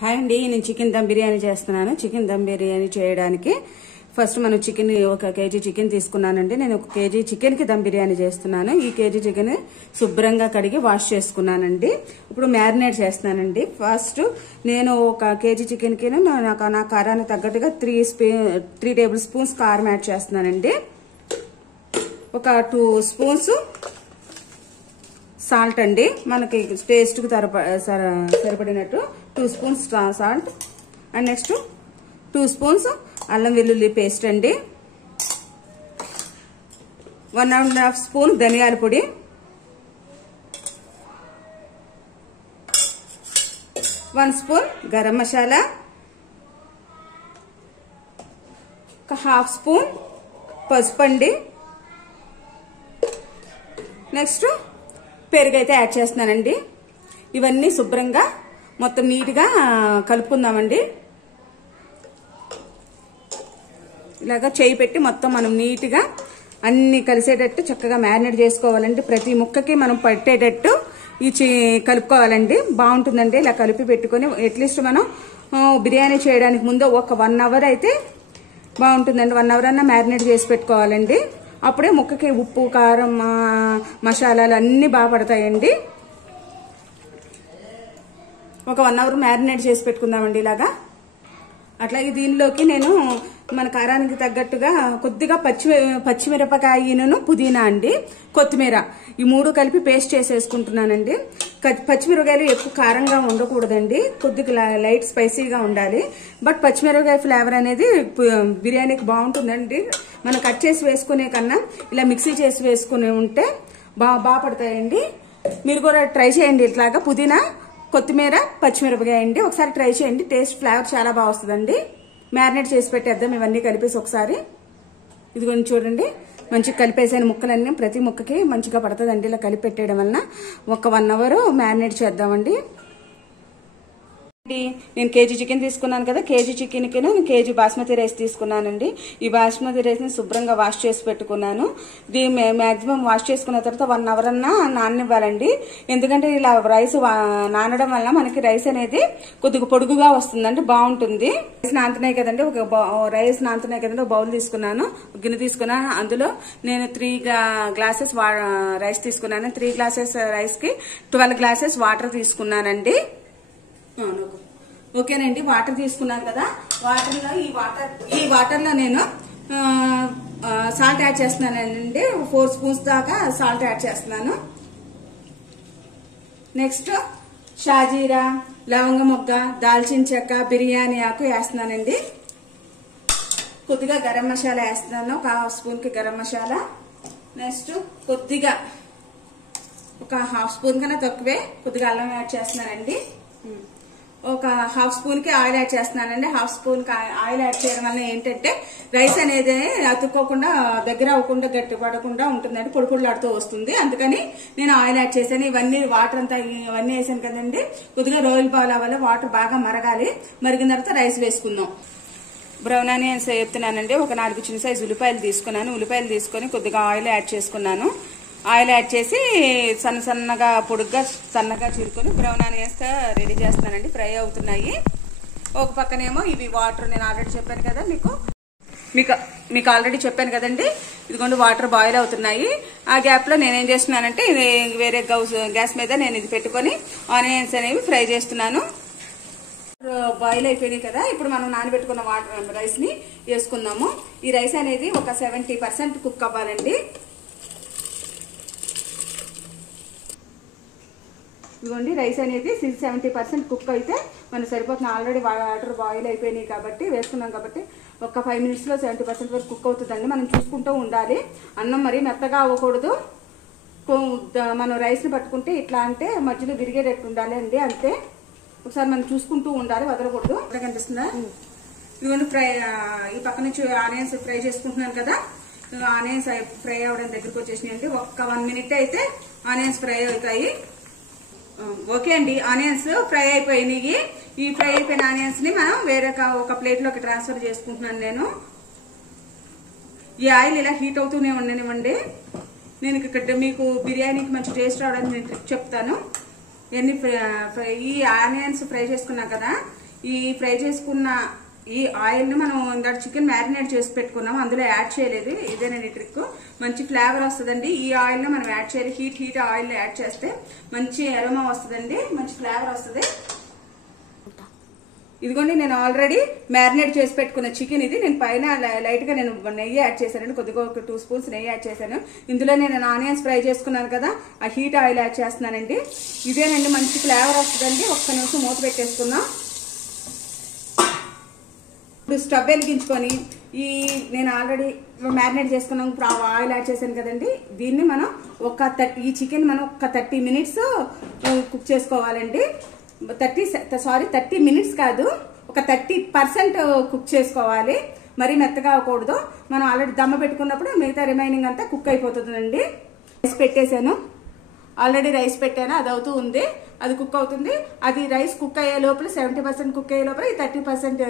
Hi అండి, నేను chicken dum biryani చేస్తున్నాను. చికెన్ దమ్ బిర్యానీ చేయడానికి ఫస్ట్ మనం చికెన్ ఒక కేజీ చికెన్ తీసుకున్నానండి. నేను ఒక కేజీ చికెన్ కి దమ్ బిర్యానీ చేస్తున్నాను. ఈ కేజీ చికెన్ శుభ్రంగా కడిగి వాష్ చేసుకున్నానండి. ఇప్పుడు మ్యారినేట్ చేస్తున్నానండి. ఫస్ట్ నేను ఒక కేజీ చికెన్ కి నా కారానికి తగ్గట్టుగా 3 టేబుల్ స్పూన్స్ కారం యాడ్ చేస్తున్నానండి. ఒక 2 స్పూన్స్ సాల్ట్ అండి, మనకి టేస్ట్ కు సరిపడినట్టు 2 spoons salt. And next 2 spoons అల్లం వెల్లుల్లి పేస్ట్ అండి. 1.5 స్పూన్ ధనియాల పొడి, 1 స్పూన్ గరం మసాలా, ఒక 1/2 స్పూన్ పసుపు అండి. నెక్స్ట్ పెరుగు అయితే యాడ్ చేస్తున్నానండి. ఇవన్నీ శుభ్రంగా మొత్తం నీట్గా కలుపుకుందామండి. ఇలాగా చేయి పెట్టి మొత్తం మనం నీట్గా అన్ని కలిసేటట్టు చక్కగా మ్యారినేట్ చేసుకోవాలండి. ప్రతి ముక్కకి మనం పట్టేటట్టు కలుపుకోవాలండి. బాగుంటుందండి ఇలా కలిపి పెట్టుకొని. అట్లీస్ట్ మనం బిర్యానీ చేయడానికి ముందు ఒక 1 అవర్ అయితే బాగుంటుందండి. 1 అవర్ అన్నా మ్యారినేట్ చేసి పెట్టుకోవాలండి. అప్పుడే ముక్కకి ఉప్పు కారం మసాలాలు అన్నీ బాగా పడతాయండి. ఒక 1 అవర్ మ్యారినేట్ చేసి పెట్టుకుందామండి ఇలాగా. అట్లాగే దీనిలోకి నేను మన కారానికి తగ్గట్టుగా కొద్దిగా పచ్చిమిరపకాయను, పుదీనా అండి, కొత్తిమీర, ఈ 3 కలిపి పేస్ట్ చేసేసుకుంటున్నానండి. పచ్చిమిరపకాయలు ఎక్కువ కారంగా ఉండకూడదండి, కొద్దిగా లైట్ స్పైసీగా ఉండాలి. బట్ పచ్చిమిరపకాయ ఫ్లేవర్ అనేది బిర్యానీకి బాగుంటుందండి. మనం కట్ చేసి వేసుకునే కన్నా ఇలా మిక్సీ చేసి వేసుకుని ఉంటే బాగా పడతాయండి. మీరు కూడా ట్రై చేయండి. ఇట్లాగా పుదీనా, కొత్తిమీర, పచ్చిమిరపకాయ అండి, ఒకసారి ట్రై చేయండి. టేస్ట్ ఫ్లేవర్ చాలా బాగా వస్తుందండి. మ్యారినేట్ చేసి పెట్టేద్దాం ఇవన్నీ కలిపేసి ఒకసారి. ఇదిగోండి చూడండి, మంచిగా కలిపేసాను ముక్కలన్నీ. ప్రతి ముక్కకి మంచిగా పడుతుందండి ఇలా కలిపి పెట్టేయడం వలన. ఒక 1 అవర్ మ్యారినేట్ చేద్దామండి. నేను కేజీ చికెన్ తీసుకున్నాను కదా, కేజీ చికెన్కి నేను కేజీ బాస్మతి రైస్ తీసుకున్నానండి. ఈ బాస్మతి రైస్ని శుభ్రంగా వాష్ చేసి పెట్టుకున్నాను. దీన్ని మ్యాక్సిమం వాష్ చేసుకున్న తర్వాత 1 అవర్ అన్నా నాననివ్వాలండి. ఎందుకంటే ఇలా రైస్ నానడం వల్ల మనకి రైస్ అనేది కొద్దిగా పొడుగుగా వస్తుందండి, బాగుంటుంది. రైస్ నానుతున్నాయి కదండి, ఒక బౌల్ తీసుకున్నాను, గిన్నె తీసుకున్నాను. అందులో నేను 3 గ్లాసెస్ రైస్ తీసుకున్నాను. 3 గ్లాసెస్ రైస్ కి 12 గ్లాసెస్ వాటర్ తీసుకున్నానండి. ఓకేనండి, వాటర్ తీసుకున్నాను కదా, ఈ వాటర్ లో నేను సాల్ట్ యాడ్ చేస్తున్నానండి. 4 స్పూన్స్ దాకా సాల్ట్ యాడ్ చేస్తున్నాను. నెక్స్ట్ షాజీరా, లవంగ మొగ్గ, దాల్చిన చెక్క, బిర్యానీ ఆకు వేస్తున్నానండి. కొద్దిగా గరం మసాలా వేస్తున్నాను, ఒక 1/2 స్పూన్ కి గరం మసాలా. నెక్స్ట్ కొద్దిగా ఒక 1/2 స్పూన్ కన్నా తక్కువే కొద్దిగా అల్లం యాడ్ చేస్తున్నానండి. ఒక 1/2 స్పూన్ కి ఆయిల్ యాడ్ చేస్తున్నానండి. 1/2 స్పూన్ కి ఆయిల్ యాడ్ చేయడం వల్ల ఏంటంటే రైస్ అనేది అతుక్కోకుండా, దగ్గర అవ్వకుండా, గట్టి పడకుండా ఉంటుందండి, పొడిలాడుతూ వస్తుంది. అందుకని నేను ఆయిల్ యాడ్ చేశాను. ఇవన్నీ వాటర్ అంతా ఇవన్నీ వేసాను కదండి. కొద్దిగా రోయల్ బాల్ అవ్వాలి, వాటర్ బాగా మరగాలి. మరిగిన తర్వాత రైస్ వేసుకుందాం. బ్రౌన్ ఆనియన్స్ వేస్తున్నానండి. ఒక 4 చిన్న సైజు ఉల్లిపాయలు తీసుకున్నాను. ఉల్లిపాయలు తీసుకొని కొద్దిగా ఆయిల్ యాడ్ చేసుకున్నాను. ఆయిల్ యాడ్ చేసి సన్నగా పొడుగ్గా సన్నగా చీరుకొని బ్రౌన్ ఆనియన్స్ రెడీ చేస్తున్నానండి. ఫ్రై అవుతున్నాయి. ఒక పక్కనేమో ఇవి వాటర్, నేను ఆల్రెడీ చెప్పాను కదా మీకు ఆల్రెడీ చెప్పాను కదండి. ఇదిగోండి వాటర్ బాయిల్ అవుతున్నాయి. ఆ గ్యాప్ లో నేనేం చేస్తున్నానంటే వేరే గ్యాస్ మీద నేను ఇది పెట్టుకొని ఆనియన్స్ అనేవి ఫ్రై చేస్తున్నాను. బాయిల్ అయిపోయినాయి కదా, ఇప్పుడు మనం నానబెట్టుకున్న రైస్ ని వేసుకుందాము. ఈ రైస్ అనేది ఒక 70% కుక్ అవ్వాలండి. ఇదిగోండి రైస్ అనేది 70% కుక్ అయితే మనకు సరిపోతుంది. ఆల్రెడీ వాటర్ బాయిల్ అయిపోయినాయి కాబట్టి వేసుకున్నాం కాబట్టి ఒక 5 మినిట్స్ లో 70% వరకు కుక్ అవుతుందండి. మనం చూసుకుంటూ ఉండాలి. అన్నం మరీ మెత్తగా అవ్వకూడదు. మనం రైస్ ని పట్టుకుంటే ఇట్లా అంటే మధ్యలో విరిగేటట్టు ఉండాలి అండి, అంతే. ఒకసారి మనం చూసుకుంటూ ఉండాలి, వదలకూడదు. ఇక్కడ కనిపిస్తుందా? ఇదిగోండి ఈ పక్క నుంచి ఆనియన్స్ ఫ్రై చేసుకుంటున్నాను కదా, ఆనియన్స్ ఫ్రై అవ్వడం దగ్గరకు వచ్చేసినాయండి. ఒక్క 1 మినిట్ అయితే ఆనియన్స్ ఫ్రై అవుతాయి. ఓకే అండి, ఆనియన్స్ ఫ్రై అయిపోయినాయి. ఈ ఫ్రై అయిపోయిన ఆనియన్స్ ని మనం వేరే ఒక ప్లేట్ లోకి ట్రాన్స్ఫర్ చేసుకుంటున్నాను నేను. ఈ ఆయిల్ ఇలా హీట్ అవుతూనే ఉండనివ్వండి. నేను ఇక్కడ మీకు బిర్యానీకి మంచి టేస్ట్ రావడానికి నేను ట్రిక్ చెప్తాను. ఈ ఆనియన్స్ ఫ్రై చేసుకున్నా కదా, ఈ ఫ్రై చేసుకున్న ఈ ఆయిల్ ని మనం ఇందాక చికెన్ మ్యారినేట్ చేసి పెట్టుకున్నాం, అందులో యాడ్ చేయలేదు. ఇదేనండి ట్రిక్, మంచి ఫ్లేవర్ వస్తుందండి. ఈ ఆయిల్ ని మనం యాడ్ చేయాలి. హీట్ ఆయిల్ యాడ్ చేస్తే మంచి అరోమా వస్తుందండి, మంచి ఫ్లేవర్ వస్తుంది. ఇదిగోండి నేను ఆల్రెడీ మ్యారినేట్ చేసి పెట్టుకున్న చికెన్ ఇది. నేను పైన లైట్ గా నేను నెయ్యి యాడ్ చేశానండి, కొద్దిగా ఒక 2 స్పూన్స్ నెయ్యి యాడ్ చేశాను. ఇందులో నేను ఆనియన్స్ ఫ్రై చేసుకున్నాను కదా, ఆ హీట్ ఆయిల్ యాడ్ చేస్తున్నానండి. ఇదేనండి మంచి ఫ్లేవర్ వస్తుందండి. ఒక్క నిమిషం మూత పెట్టేసుకుందాం. ఇప్పుడు స్టవ్ వెలిగించుకొని నేను ఆల్రెడీ మ్యారినేట్ చేసుకున్నాం, ఇప్పుడు ఆయిల్ యాడ్ చేశాను కదండి. దీన్ని మనం ఈ చికెన్ మనం ఒక 30 మినిట్స్ కుక్ చేసుకోవాలండి. 30 మినిట్స్ కాదు, ఒక 30% కుక్ చేసుకోవాలి. మరీ మెత్తగా అవ్వకూడదు. మనం ఆల్రెడీ దమ్మ పెట్టుకున్నప్పుడు మిగతా రిమైనింగ్ అంతా కుక్ అయిపోతుందండి. రైస్ పెట్టేశాను, ఆల్రెడీ రైస్ పెట్టాను, అది అవుతూ ఉంది, అది కుక్ అవుతుంది. అది రైస్ కుక్ అయ్యే లోపల 70% కుక్ అయ్యే లోపల ఈ 30%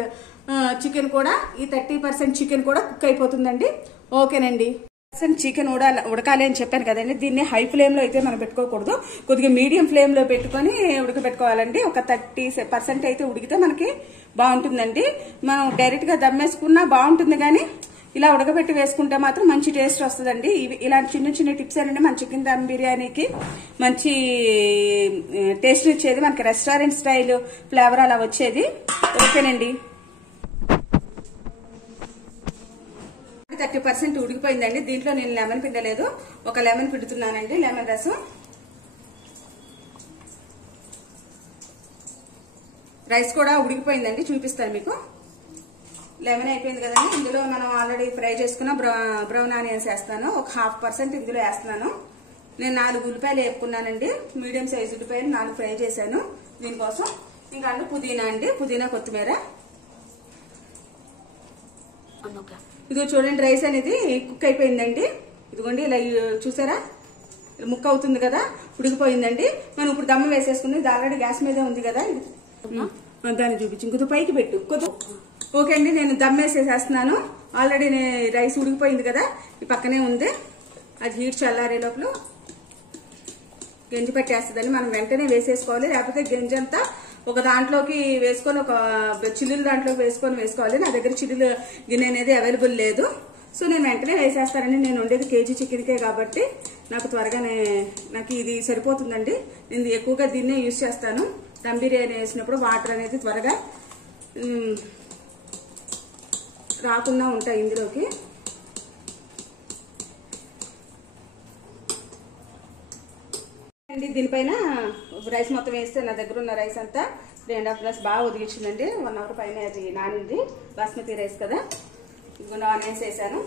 చికెన్ కూడా, ఈ 30% చికెన్ కూడా కుక్ అయిపోతుందండి. ఓకేనండి. చికెన్ ఉడకాలి అని చెప్పాను కదండి. దీన్ని హై ఫ్లేమ్ లో అయితే మనం పెట్టుకోకూడదు, కొద్దిగా మీడియం ఫ్లేమ్ లో పెట్టుకుని ఉడకబెట్టుకోవాలండి. ఒక 30% అయితే ఉడికితే మనకి బాగుంటుందండి. మనం డైరెక్ట్ గా దమ్మేసుకున్నా బాగుంటుంది, కానీ ఇలా ఉడకబెట్టి వేసుకుంటే మాత్రం మంచి టేస్ట్ వస్తుందండి. ఇలాంటి చిన్న చిన్న టిప్స్ ఏంటంటే మన చికెన్ దమ్ బిర్యానీకి మంచి టేస్ట్ ఇచ్చేది, మనకి రెస్టారెంట్ స్టైల్ ఫ్లేవర్ అలా వచ్చేది. ఓకేనండి. 30% ఉడికిపోయిందండి. దీంట్లో నేను లెమన్ పిండలేదు, ఒక లెమన్ పిండుతున్నానండి, లెమన్ రసం. రైస్ కూడా ఉడికిపోయిందండి, చూపిస్తాను మీకు. లెమన్ అయిపోయింది కదండి. ఇందులో మనం ఆల్రెడీ ఫ్రై చేసుకున్న బ్రౌన్ ఆనియన్స్ వేస్తాను, ఒక 1/2% ఇందులో వేస్తున్నాను. నేను 4 ఉల్లిపాయలు వేపుకున్నానండి, మీడియం సైజ్ ఉల్లిపాయలు 4 ఫ్రై చేశాను దీనికోసం. ఇంకా పుదీనా అండి, పుదీనా కొత్తిమీర. ఇదిగో చూడండి, రైస్ అనేది కుక్ అయిపోయిందండి. ఇదిగోండి ఇలా చూసారా, ముక్క అవుతుంది కదా, ఉడికిపోయిందండి. మనం ఇప్పుడు దమ్మ వేసేసుకుంది, ఇది ఆల్రెడీ గ్యాస్ మీదే ఉంది కదా, దాన్ని చూపించి ఇంకొద్దు పైకి పెట్టు కొద్దు. ఓకే అండి, నేను దమ్ వేసేసేస్తున్నాను. ఆల్రెడీ రైస్ ఉడికిపోయింది కదా, ఈ పక్కనే ఉంది. అది హీట్ చల్లారే లోపల గంజి పట్టేస్తుందని మనం వెంటనే వేసేసుకోవాలి, లేకపోతే గంజి అంతా ఒక దాంట్లోకి వేసుకొని, ఒక చిల్లులు దాంట్లోకి వేసుకోవాలి. నా దగ్గర చిల్లులు గిన్నె అనేది అవైలబుల్ లేదు, సో నేను వెంటనే వేసేస్తానండి. నేను ఉండేది కేజీ చికెన్కే కాబట్టి నాకు త్వరగానే నాకు ఇది సరిపోతుందండి. నేను ఎక్కువగా దీన్నే యూజ్ చేస్తాను. దమ్ బిర్యానీ వేసినప్పుడు వాటర్ అనేది త్వరగా రాకుండా ఉంటాయి ఇందులోకి. దీనిపైన రైస్ మొత్తం వేస్తే నా దగ్గర ఉన్న రైస్ అంతా 3.5 గ్లాస్ బాగా ఉదిగించిందండి. 1 అవర్ పైన అది నానింది, బాస్మతి రైస్ కదా. ఇదిగో ఆనియన్స్ వేసాను.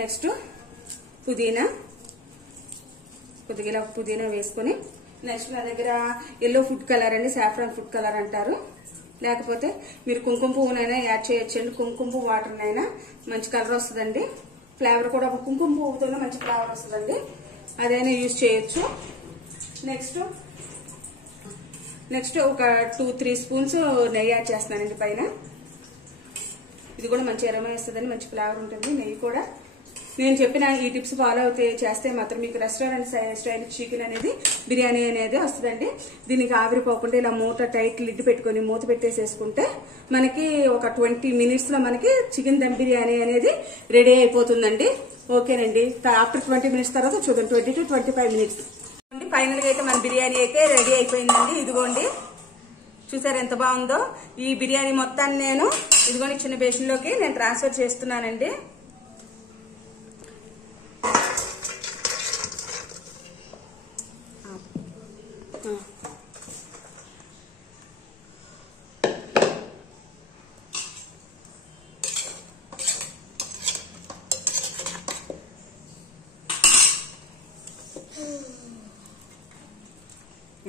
నెక్స్ట్ పుదీనా, కొద్దిగా పుదీనా వేసుకొని, నెక్స్ట్ నా దగ్గర ఎల్లో ఫుడ్ కలర్ అండి, సాఫ్రాన్ ఫుడ్ కలర్ అంటారు, లేకపోతే మీరు కుంకుమ పువ్వునైనా యాడ్ చేయొచ్చండి. కుంకుమ పువ్వు వాటర్నైనా మంచి కలర్ వస్తుందండి. ఫ్లేవర్ కూడా కుంకుమ పువ్వుతోనే మంచి ఫ్లేవర్ వస్తుందండి, అదైనా యూజ్ చేయొచ్చు. నెక్స్ట్ ఒక 2-3 స్పూన్స్ నెయ్యి యాడ్ చేస్తున్నానండి పైన. ఇది కూడా మంచి అరోమా వస్తుందండి, మంచి ఫ్లేవర్ ఉంటుంది. నెయ్యి కూడా నేను చెప్పిన ఈ టిప్స్ ఫాలో అవుతే చేస్తే మాత్రం మీకు రెస్టారెంట్ స్టైల్ చికెన్ అనేది బిర్యానీ అనేది వస్తుందండి. దీనికి ఆవిరిపోకుండా ఇలా టైట్ లిడ్ పెట్టుకుని మూత పెట్టేసేసుకుంటే మనకి ఒక 20 మినిట్స్ లో మనకి చికెన్ దమ్ బిర్యానీ అనేది రెడీ అయిపోతుందండి. ఓకేనండి. ఆఫ్టర్ 20 మినిట్స్ తర్వాత చూద్దాం, 20 to 25 మినిట్స్. ఫైనల్ గా అయితే మన బిర్యానీ అయితే రెడీ అయిపోయిందండి. ఇదిగోండి చూసారు ఎంత బాగుందో. ఈ బిర్యానీ మొత్తాన్ని నేను ఇదిగోండి చిన్న బేషన్ లోకి నేను ట్రాన్స్ఫర్ చేస్తున్నానండి.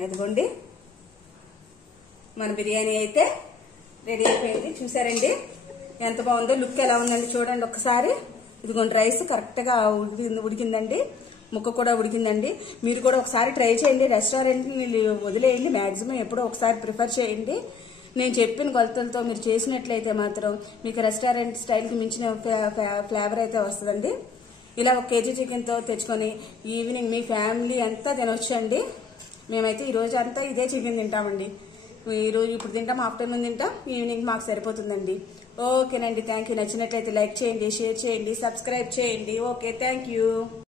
ఇదిగోండి మన బిర్యానీ అయితే రెడీ అయిపోయింది. చూసారండి ఎంత బాగుందో, లుక్ ఎలా ఉందండి చూడండి ఒకసారి. ఇదిగోండి రైస్ కరెక్ట్ గా ఉడికిందండి, ముక్క కూడా ఉడికిందండి. మీరు కూడా ఒకసారి ట్రై చేయండి, రెస్టారెంట్ వదిలేయండి, మాక్సిమం ఎప్పుడో ఒకసారి ప్రిఫర్ చేయండి. నేను చెప్పిన కొలతలతో మీరు చేసినట్లయితే మాత్రం మీకు రెస్టారెంట్ స్టైల్కి మించిన ఫ్లేవర్ అయితే వస్తుందండి. ఇలా 1 కేజీ చికెన్తో తెచ్చుకొని ఈవినింగ్ మీ ఫ్యామిలీ అంతా తినొచ్చండి. మేమైతే ఈ రోజు అంతా ఇదే చికెన్ తింటామండి. ఈరోజు ఇప్పుడు తింటాం, ఆఫ్టర్నూన్ తింటాం, ఈవినింగ్ మాకు సరిపోతుందండి. ఓకేనండి, థ్యాంక్ యూ. నచ్చినట్లయితే లైక్ చేయండి, షేర్ చేయండి, సబ్స్క్రైబ్ చేయండి. Okay, thank you.